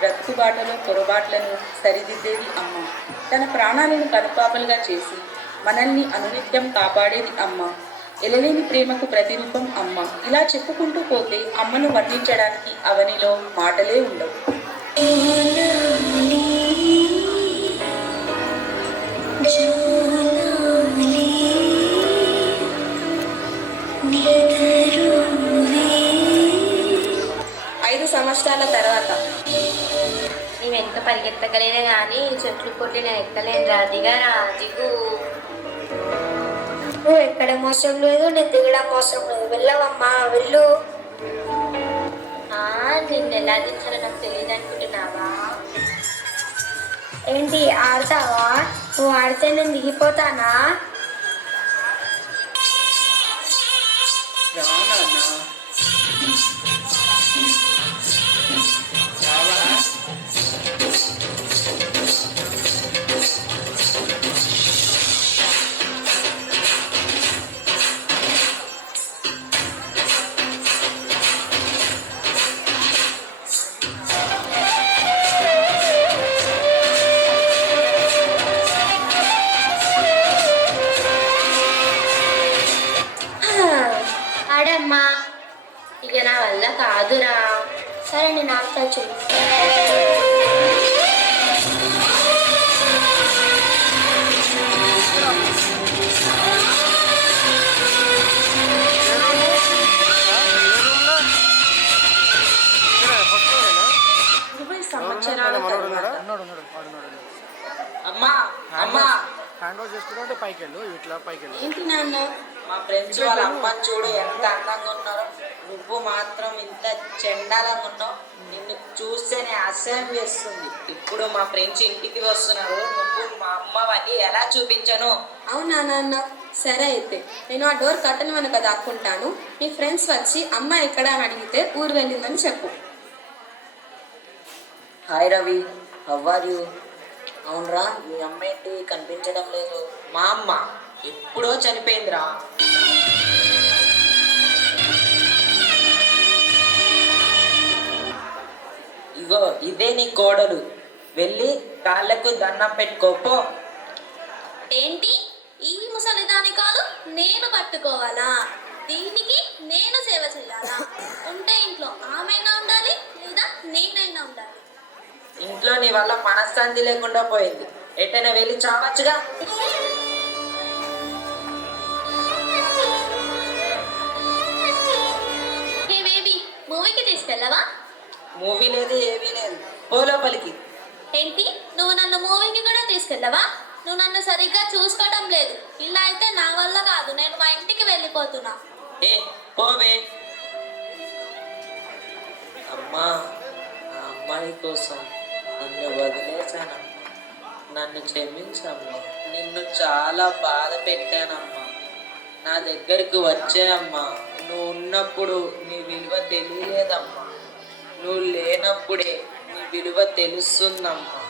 బ్రతుకుబాటలో పొరపాట్లను సరిదిద్దేది అమ్మ. తన ప్రాణాలను కనుపాపలుగా చేసి మనల్ని అనునిత్యం కాపాడేది అమ్మ. ఎలలేని ప్రేమకు ప్రతిరూపం అమ్మ. ఇలా చెప్పుకుంటూ పోతే అమ్మను వర్ణించడానికి అవనిలో మాటలే ఉండవు. సంవత్సరాల తర్వాత నీవు ఎంత పరిగెత్తగలేనే కానీ చెట్లు కొట్టి నేను ఎక్కలేను రా. దిగారా దిగు. నువ్వు ఎక్కడ మోసం లేదు, నేను దిగడం మోసం లేదు. వెళ్ళవమ్మా వెళ్ళు. నిన్ను ఎలా దించాలో నాకు తెలియదు అనుకుంటున్నావా? ఏంటి ఆడతావా? నువ్వు ఆడితే నేను దిగిపోతానా? ఆడమ్మా, ఇక నా వల్ల కాదురా. సరే నేను ఆడతా చూడు. అమ్మా అమ్మా హ్యాండ్ ఓవర్ చేసుకుంటే పైకి వెళ్ళు, ఇట్లా పైకి వెళ్ళు. ఏంటి నాన్న? మా ఫ్రెండ్స్ వాళ్ళ అమ్మని చూడు ఎంత అందంగా ఉన్నారో, నువ్వు మాత్రం ఇంత చెండాలంగా ఉన్నావు. నిన్ను చూస్తేనే అసహ్యం వేస్తుంది. ఇప్పుడు మా ఫ్రెండ్స్ ఇంటికి వస్తున్నారు, నువ్వు మా అమ్మవని ఎలా చూపించను? అవునా నాన్న, సరే అయితే నేను ఆ డోర్ కట్టను వెనక దాక్కుంటాను. మీ ఫ్రెండ్స్ వచ్చి అమ్మ ఎక్కడ అని అడిగితే ఊరు వెళ్ళిందని చెప్పు. Hi Ravi, how are you? అవునరా, మీ అమ్మ ఏంటి కనిపించడం లేదు? మా అమ్మ ఎప్పుడో చనిపోయిందిరా. ఇగో ఇదే నీ కోడలు, వెళ్ళి కాళ్ళకు దండం పెట్టుకోపో. ఏంటి ఈ ముసలిదాని కాలు నేను పట్టుకోవాలా? దీనికి నేను సేవ చేయాలా? ఉంటే ఇంట్లో ఆమెనా ఉండాలి, లేదా నేనైనా ఉండాలి. ఇంట్లో నీ వల్ల మనశ్శాంతి లేకుండా పోయింది, ఎటైనా వెళ్ళి చావచ్చుగా. హే బేబీ, మూవీకి తీసుకెళ్ళవా? మూవీ లేదు ఏమీ లేదు, పో లోపలికి. ఏంటి, నువ్వు నన్ను మూవీకి కూడా తీసుకెళ్ళవా? నువ్వు నన్ను సరిగ్గా చూసుకోవడం లేదు. ఇలా అయితే నా వల్ల కాదు, నేను మా ఇంటికి వెళ్ళిపోతున్నా. ఏ పోవే. అమ్మా, ఆ అమ్మాయి కోసం నన్ను వదిలేశానమ్మా, నన్ను క్షమించమ్మా. నిన్ను చాలా బాధ పెట్టానమ్మా. నా దగ్గరికి వచ్చాయమ్మా. నువ్వు ఉన్నప్పుడు నీ విలువ తెలియలేదమ్మా, నువ్వు లేనప్పుడే నీ విలువ తెలుస్తుందమ్మా.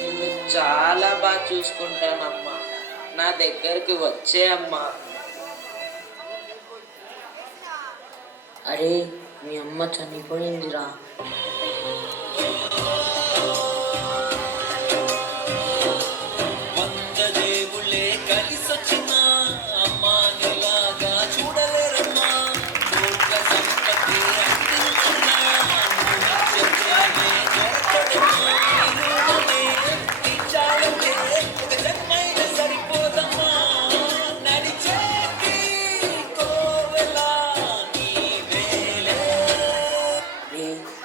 నిన్ను చాలా బాగా చూసుకుంటానమ్మా, నా దగ్గరికి వచ్చేయమ్మా. అరే, మీ అమ్మ చనిపోయిందిరా.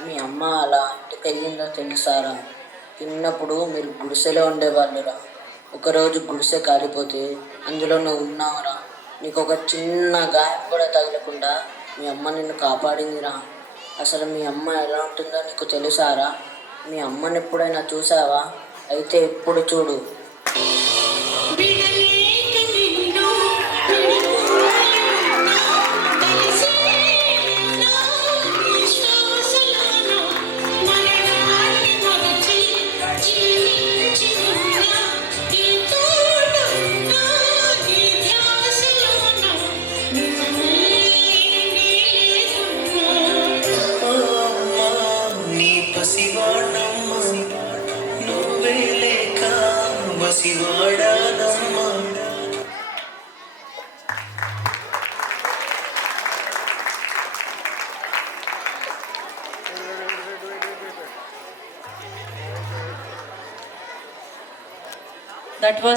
మీ అమ్మ అలా ఇంటికి వెళ్ళిందో తెలుసారా? చిన్నప్పుడు మీరు గుడిసెలో ఉండేవాళ్ళురా. ఒకరోజు గుడిసె కాలిపోతే అందులో నువ్వు ఉన్నావురా. నీకు ఒక చిన్న గాయం కూడా తగలకుండా మీ అమ్మ నిన్ను కాపాడిందిరా. అసలు మీ అమ్మ ఎలా ఉంటుందో నీకు తెలుసారా? మీ అమ్మని ఎప్పుడైనా చూసావా? అయితే ఎప్పుడు చూడు. పసివాణం పసివాడానమ్మా. That was